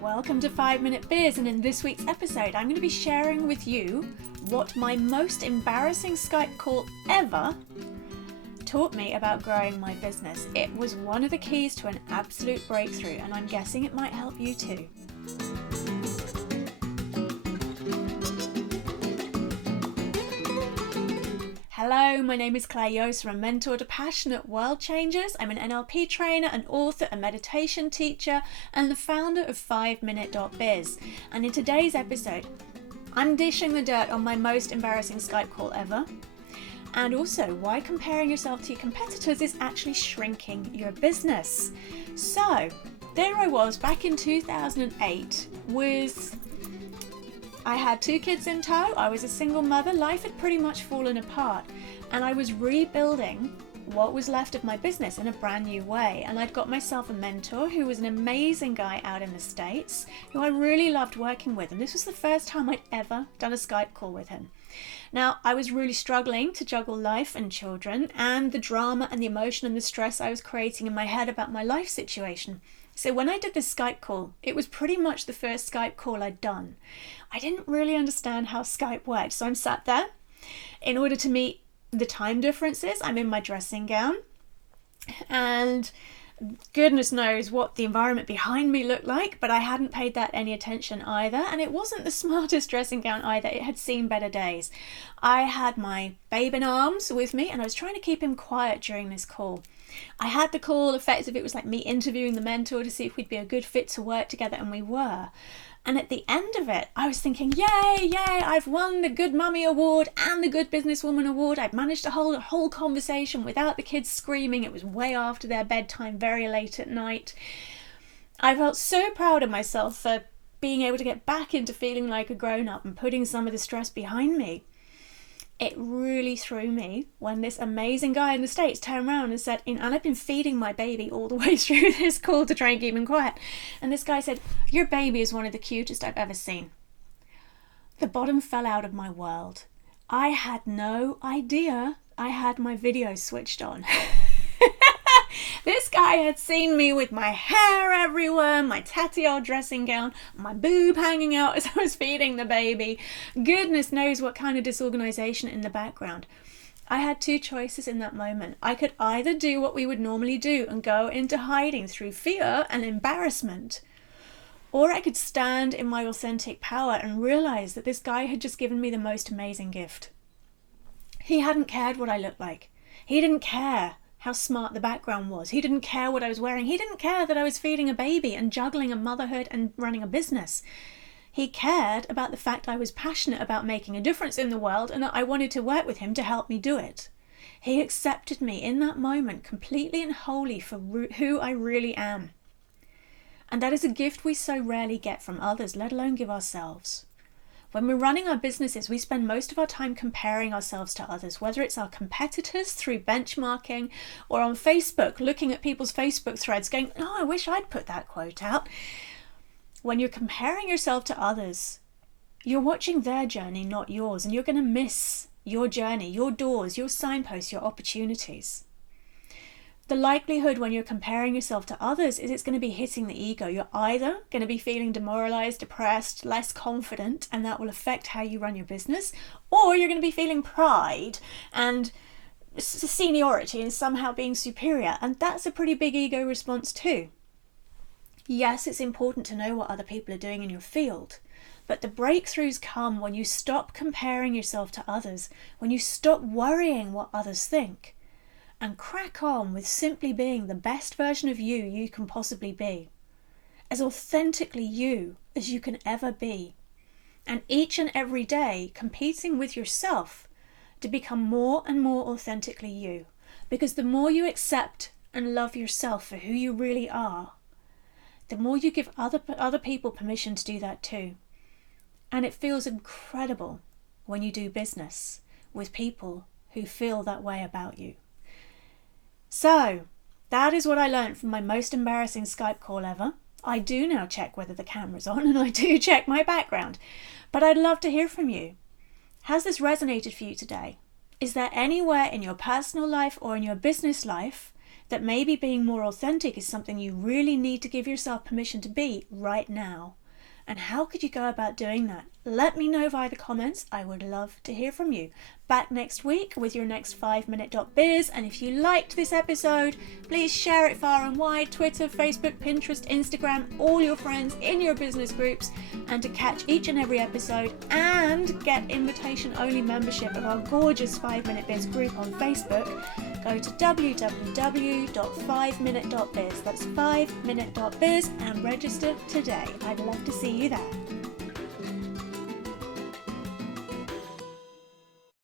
Welcome to 5 Minute Biz, and in this week's episode I'm going to be sharing with you what my most embarrassing Skype call ever taught me about growing my business. It was one of the keys to an absolute breakthrough, and I'm guessing it might help you too. Hello, my name is Claire Yost. I'm a mentor to passionate world changers. I'm an NLP trainer, an author, a meditation teacher, and the founder of 5minute.biz. And in today's episode, I'm dishing the dirt on my most embarrassing Skype call ever, and also why comparing yourself to your competitors is actually shrinking your business. So, there I was back in 2008 I had 2 kids in tow, I was a single mother, life had pretty much fallen apart, and I was rebuilding what was left of my business in a brand new way. And I'd got myself a mentor who was an amazing guy out in the States, who I really loved working with, and this was the first time I'd ever done a Skype call with him. Now, I was really struggling to juggle life and children, and the drama and the emotion and the stress I was creating in my head about my life situation. So when I did this Skype call, it was pretty much the first Skype call I'd done. I didn't really understand how Skype worked, so I'm sat there. In order to meet the time differences, I'm in my dressing gown, and goodness knows what the environment behind me looked like, but I hadn't paid that any attention either, and it wasn't the smartest dressing gown either. It had seen better days. I had my babe in arms with me, and I was trying to keep him quiet during this call. I had the call effective. It was like me interviewing the mentor to see if we'd be a good fit to work together, and we were. And at the end of it, I was thinking, yay, I've won the Good Mummy Award and the Good Businesswoman Award. I'd managed to hold a whole conversation without the kids screaming. It was way after their bedtime, very late at night. I felt so proud of myself for being able to get back into feeling like a grown-up and putting some of the stress behind me. It really threw me when this amazing guy in the States turned around and said, and I've been feeding my baby all the way through this call to try and keep him quiet. And this guy said, "Your baby is one of the cutest I've ever seen." The bottom fell out of my world. I had no idea I had my video switched on. This guy had seen me with my hair everywhere, my tatty old dressing gown, my boob hanging out as I was feeding the baby. Goodness knows what kind of disorganization in the background. I had 2 choices in that moment. I could either do what we would normally do and go into hiding through fear and embarrassment, or I could stand in my authentic power and realize that this guy had just given me the most amazing gift. He hadn't cared what I looked like. He didn't care how smart the background was. He didn't care what I was wearing. He didn't care that I was feeding a baby and juggling a motherhood and running a business. He cared about the fact I was passionate about making a difference in the world and that I wanted to work with him to help me do it. He accepted me in that moment completely and wholly for who I really am. And that is a gift we so rarely get from others, let alone give ourselves. When we're running our businesses, we spend most of our time comparing ourselves to others, whether it's our competitors through benchmarking or on Facebook, looking at people's Facebook threads going, "Oh, I wish I'd put that quote out." When you're comparing yourself to others, you're watching their journey, not yours, and you're going to miss your journey, your doors, your signposts, your opportunities. The likelihood when you're comparing yourself to others is it's going to be hitting the ego. You're either going to be feeling demoralized, depressed, less confident, and that will affect how you run your business, or you're going to be feeling pride and seniority and somehow being superior, and that's a pretty big ego response too. Yes, it's important to know what other people are doing in your field, but the breakthroughs come when you stop comparing yourself to others, when you stop worrying what others think, and crack on with simply being the best version of you can possibly be, as authentically you as you can ever be, and each and every day competing with yourself to become more and more authentically you, because the more you accept and love yourself for who you really are, the more you give other people permission to do that too. And it feels incredible when you do business with people who feel that way about you. So, that is what I learned from my most embarrassing Skype call ever. I do now check whether the camera's on, and I do check my background. But I'd love to hear from you. Has this resonated for you today? Is there anywhere in your personal life or in your business life that maybe being more authentic is something you really need to give yourself permission to be right now. And how could you go about doing that? Let me know via the comments. I would love to hear from you. Back next week with your next 5minute.biz. And if you liked this episode, please share it far and wide. Twitter, Facebook, Pinterest, Instagram, all your friends in your business groups. And to catch each and every episode and get invitation-only membership of our gorgeous 5minute.biz group on Facebook, go to www.5minute.biz. That's 5minute.biz and register today. I'd love to see you there.